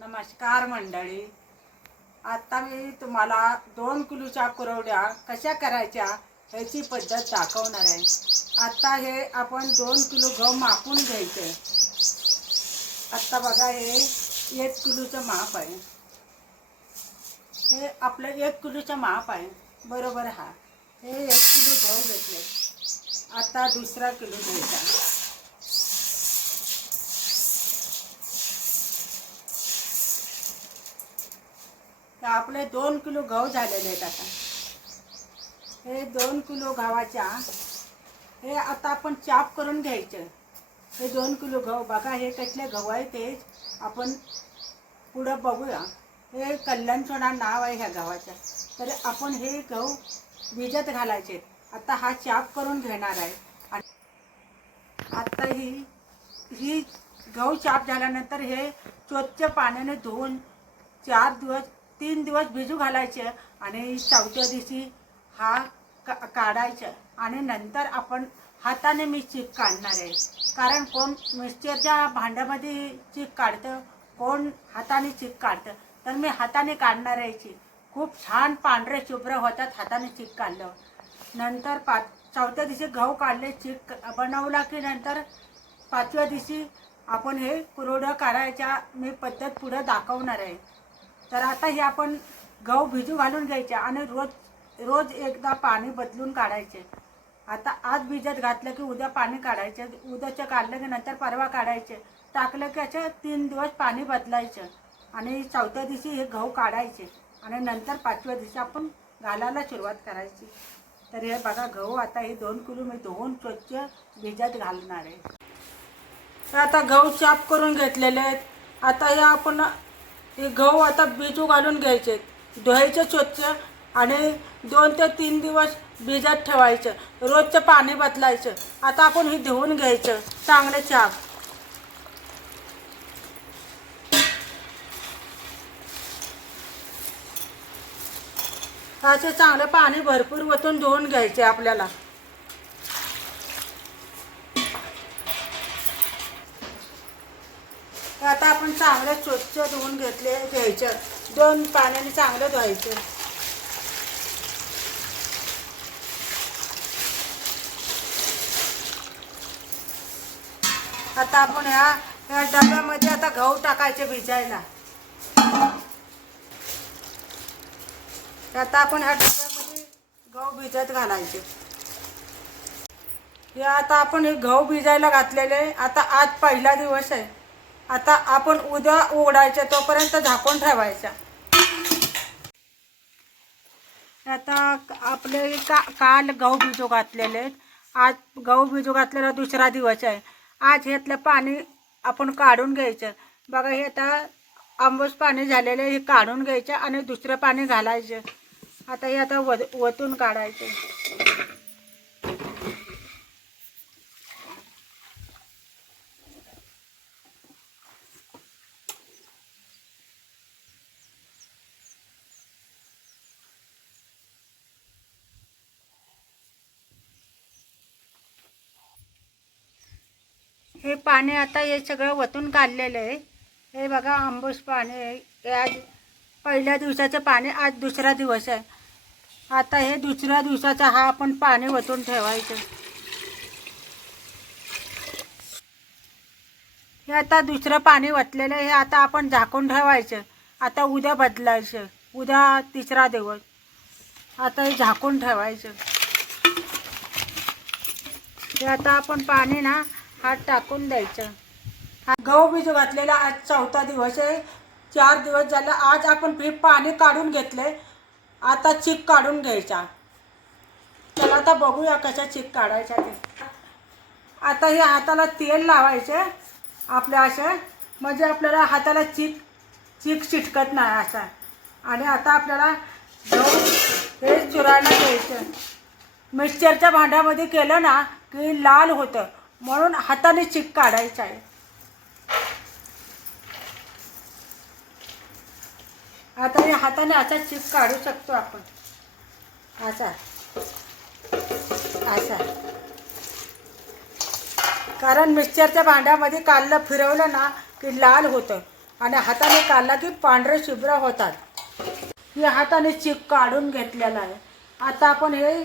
नमस्कार मंडळी. आता मी तुम्हाला 2 किलोच्या कुरवड्या कशा करायच्या ह्याची पद्धत दाखवणार आहे. आता हे आपण 2 किलो गहू मापून घ्यायचे. आता बघा हे 1 किलोचं माप आहे. हे आपलं 1 किलोचं माप आहे बरोबर. हे 1 किलो गहू घेतले. आता दुसरा किलो घ्यायचा. आपले 2 किलो गहू झालेले आहेत. आता हे 2 किलो गव्हाच्या हे आता आपण चाप करून घ्यायचं. हे 2 किलो गहू बघा हे कसले गहू आहे ते आपण पुढं बघूया. हे कल्याणसोना नाव आहे ह्या गव्हाचं. तर आपण हे गहू भिजत घालायचे. आता हा चाप करून घेणार आहे. आणि आता ही गहू चाप झाल्यानंतर हे स्वच्छ पाण्याने धुवून 3 दिवस भिजू घालायचे. आणि चौथ्या दिवशी हा काढायचा. आणि नंतर आपण हाताने मी चीक काढणार आहे. कारण कोण मिक्सरच्या भांड्यामध्ये चीक काढतं, कोण हाताने चीक काढतं. तर मी हाताने काढणार आहे चीक. खूप छान पांढरे शुभ्र होतात हाताने चीक काढलं. नंतर चौथ्या दिवशी गहू काढले चीक बनवला की नंतर 5व्या दिवशी आपण हे कुरवड्या काढायच्या मी पद्धत पुढे दाखवणार आहे. तर आता हे आपण गहू भिजू घालून घ्यायचे आणि रोज एकदा पाणी बदलून काढायचे. आता आज भिजत घातलं की उद्या पाणी काढायचे. उद्याचं काढलं की नंतर परवा काढायचे. टाकलं की असे 3 दिवस पाणी बदलायचं. आणि चौथ्या दिवशी हे गहू काढायचे. आणि नंतर 5व्या दिवशी आपण घालायला सुरुवात करायची. तर हे बघा गहू आता हे 2 किलो मी धुवून स्वच्छ भिजत घालणार आहे. तर आता गहू चाप करून घेतलेले आहेत. आता हे आपण हे गहू आता भिजू घालून घ्यायचे. धुवायचे स्वच्छ आणि 2 ते 3 दिवस भिजत ठेवायचं. रोजचं पाणी बदलायचं. आता आपण हे धुवून घ्यायचं चांगलं चाप. असे चांगलं पाणी भरपूर वतून धुवून घ्यायचे आपल्याला. आता आपण चांगलं स्वच्छ धुवून घ्यायचं. 2 पाण्याने चांगलं धुवायचं. आता आपण ह्या डब्यामध्ये आता गहू टाकायचे भिजायला. आता आपण ह्या डब्यामध्ये गहू भिजत घालायचे. हे आता आपण हे गहू भिजायला घातलेले. आता आज पहिला दिवस आहे. आता आपण उद्या उघडायचे तोपर्यंत झाकून ठेवायचा. आता आपले काल गहू भिजू घातलेले आहेत. आज गहू भिजू घातलेला दुसरा दिवस आहे. आज ह्यातलं पाणी आपण काढून घ्यायचं. बघा हे आता आंबूस पाणी झालेलं हे काढून घ्यायचं आणि दुसरं पाणी घालायचं. आता हे आता वतून काढायचं. हे पाणी आता हे सगळं वतून काढलेलं आहे. हे बघा आंबूस पाणी आहे. हे आज पहिल्या दिवसाचं पाणी. आज दुसरा दिवस आहे. आता हे दुसऱ्या दिवसाचं हा आपण पाणी वतून ठेवायचं. हे आता दुसरं पाणी वतलेलं आहे. हे आता आपण झाकून ठेवायचं. आता उद्या बदलायचं. उद्या तिसरा दिवस. आता हे झाकून ठेवायचं. हे आता आपण पाणी ना हात टाकून द्यायचं. हा गहू भिजू घातलेला आज चौथा दिवस आहे. 4 दिवस झालं. आज आपण पाणी काढून घेतले. आता चीक काढून घ्यायचा. चला आता बघूया कशा चीक काढायचा ते. आता हे हाताला तेल लावायचं आपल्या असं, म्हणजे आपल्याला हाताला चीक चिटकत नाही असा. आणि आता आपल्याला गहू हे चुरायला घ्यायचं. मिक्सरच्या भांड्यामध्ये केलं ना की लाल होतं, म्हणून हाताने चीक काढायचा आहे. आता हे हाताने असा चीक काढू शकतो आपण. असा असा. कारण मिक्सरच्या भांड्यामध्ये काढलं फिरवलं ना की लाल होतं. आणि हाताने काढला की पांढरे शुभ्र होतात. हे हाताने चीक काढून घेतलेला आहे. आता आपण हे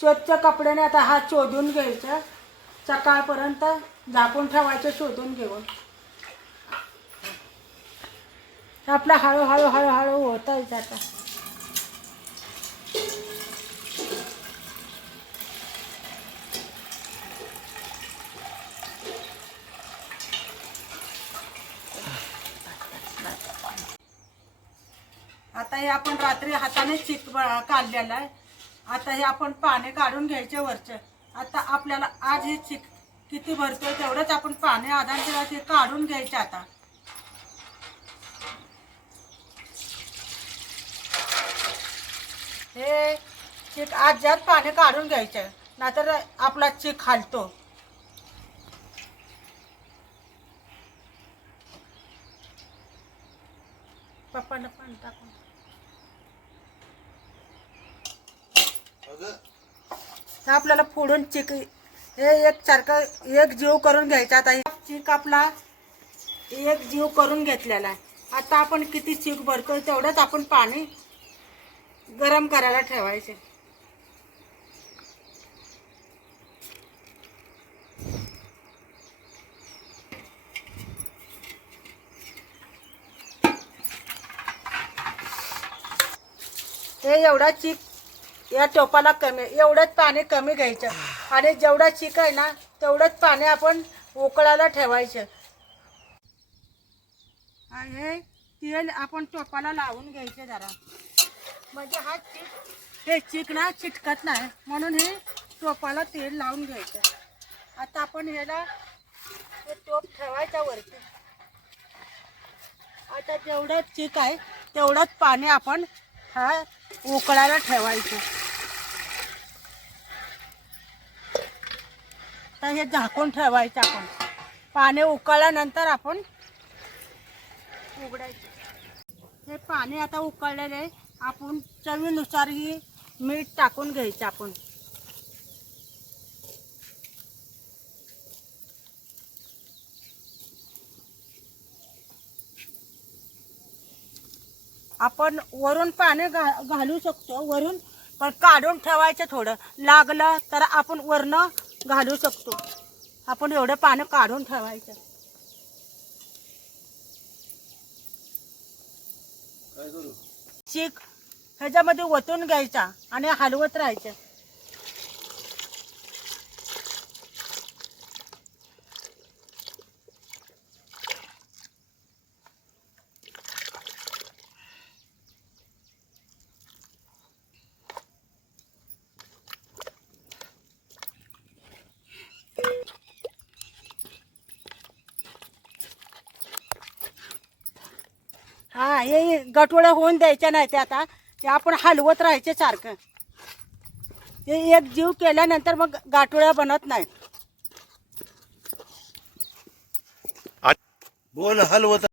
स्वच्छ कपड्याने आता हा शोधून घ्यायचा. सकाळपर्यंत झाकून ठेवायचं शोधून घेऊन. आपलं हळूहळू हळूहळू होत आहे आता. आता हे आपण रात्री हाताने चीक काढलेला आहे. आता हे आपण पाणी काढून घ्यायचे वरचे. आता आपल्याला आज हे चीक किती भरतोय तेवढंच आपण पाणी आधार ते काढून घ्यायचे. आता हे चीक आज ज्यात पाणी काढून घ्यायचं, नाहीतर आपला चीक खालतो. पप्पानं पाणी टाकून आपल्याला फोडून चीक हे एकसारखं एक जीव करून घ्यायचा. आता चीक आपला एक जीव करून घेतलेला आहे. आता आपण किती चीक भरतोय तेवढंच आपण पाणी गरम करायला ठेवायचे. हे एवढा चीक या टोपाला कमी, एवढंच पाणी कमी घ्यायचं आणि जेवढा चीक आहे ना तेवढंच पाणी आपण उकळायला ठेवायचं. हे तेल आपण टोपाला लावून घ्यायचं जरा, म्हणजे हा हे चीक ना चिटकत नाही, म्हणून हे टोपाला तेल लावून घ्यायचं. आता आपण ह्याला हे टोप ठेवायचा वरती. आता जेवढं चीक आहे तेवढंच पाणी आपण हा उकळायला ठेवायचं. तर हे झाकून ठेवायचं आपण. पाणी उकळल्यानंतर आपण उघडायचं. हे पाणी आता उकळलेलं आहे. आपण चवीनुसार ही मीठ टाकून घ्यायचं. आपण आपण वरून पाणी घालू शकतो वरून, पण काढून ठेवायचं. थोडं लागलं तर आपण वरनं घालू शकतो. आपण एवढं पाणी काढून ठेवायचं. चीक ह्याच्यामध्ये ओतून घ्यायचा आणि हलवत राहायचं. हा, हे गटोळं होऊन द्यायचं नाही. ते आता ते आपण हलवत राहायचे सारखं. ते एक जीव केल्यानंतर मग गाठोळ्या बनत नाहीत. बोल हलवत.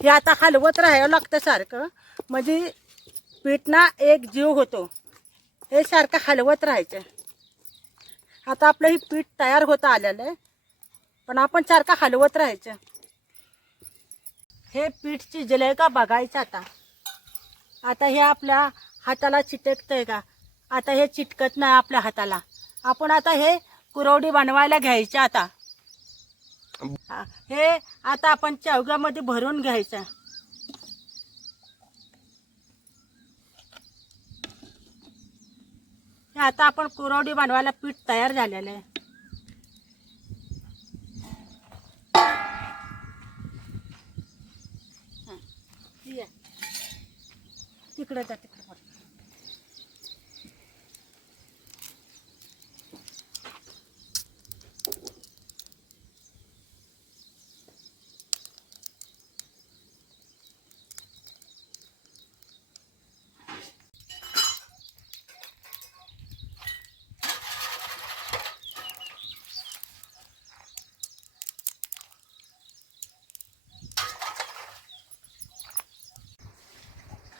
हे आता हलवत राहावं लागतं सारखं, म्हणजे पीठ ना एक जीव होतो. हे सारखं हलवत राहायचं. आता आपलं हे पीठ तयार होतं आलेलं आहे, पण आपण सारखं हलवत राहायचं. हे पीठ शिजलंय का बघायचं. आता आता हे आपल्या हाताला चिटकतंय का? आता हे चिटकत नाही आपल्या हाताला. आपण आता हे कुरवडी बनवायला घ्यायची. आता हे आता आपण चौघ्यामध्ये भरून घ्यायचं. हे आता आपण कुरवडी बनवायला पीठ तयार झालेलं आहे. तिकडे जा, तिकडे.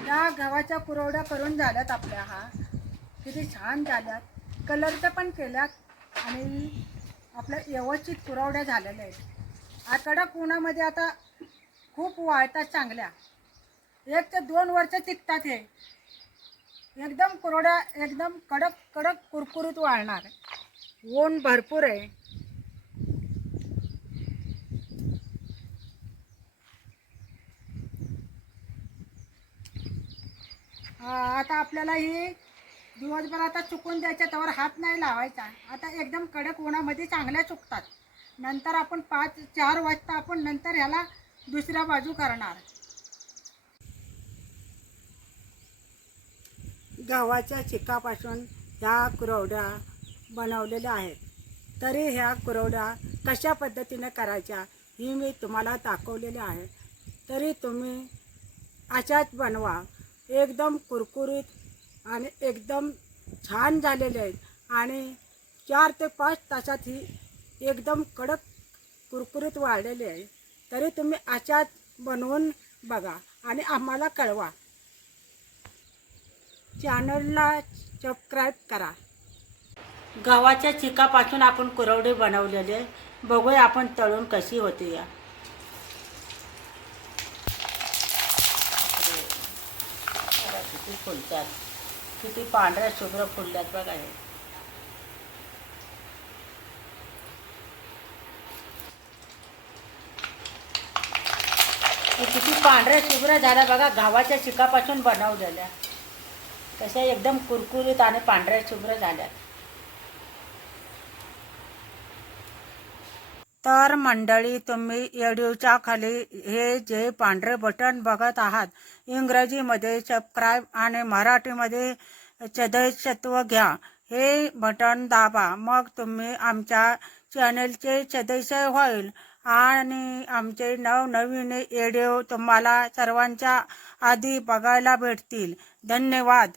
या गव्हाच्या कुरवड्या करून झाल्यात आपल्या. हा किती छान झाल्यात. कलरच्या पण केल्यात आणि आपल्या व्यवस्थित कुरवड्या झालेल्या आहेत. कडक उन्हामध्ये आता खूप वाळतात चांगल्या. 1 ते 2 वर्ष टिकतात हे. एकदम कोरड्या, एकदम कडक कडक कुरकुरीत वाळणार. ऊन भरपूर आहे. आता आपल्याला ही दिवसभर आता चुकून द्यायच्या, त्यावर हात नाही लावायचा. आता एकदम कडक उन्हामध्ये चांगल्या चुकतात. नंतर आपण 4 वाजता आपण नंतर ह्याला दुसऱ्या बाजू करणार. गव्हाच्या चिकापासून ह्या कुरवड्या बनवलेल्या आहेत. तरी ह्या कुरवड्या कशा पद्धतीने करायच्या ही मी तुम्हाला दाखवलेल्या आहे. तरी तुम्ही अशाच बनवा. एकदम कुरकुरीत आणि एकदम छान झालेले आहेत आणि 4 ते 5 तासात ही एकदम कडक कुरकुरीत वाढलेली आहे. तरी तुम्ही अशाच बनवून बघा आणि आम्हाला कळवा. चॅनलला सबस्क्राईब करा. गव्हाच्या चिकापासून आपण कुरवडे बनवलेले. बघूया आपण तळून कशी होते या. किती फुलतात, किती पांढऱ्या शुभ्र फुलल्यात बघा. हे किती पांढऱ्या शुभ्र झाल्या बघा. गव्हाच्या चिकापासून बनवलेल्या कशा एकदम कुरकुरीत आणि पांढऱ्या शुभ्र झाल्या. तर मंडळी, तुम्ही व्हिडिओच्या खाली हे जे पांढरे बटन बघत आहात, इंग्रजीमध्ये सबस्क्राईब आणि मराठीमध्ये सदस्यत्व घ्या, हे बटन दाबा. मग तुम्ही आमच्या चॅनलचे सदस्य होईल आणि आमचे नवनवीन व्हिडिओ तुम्हाला सर्वांच्या आधी बघायला भेटतील. धन्यवाद.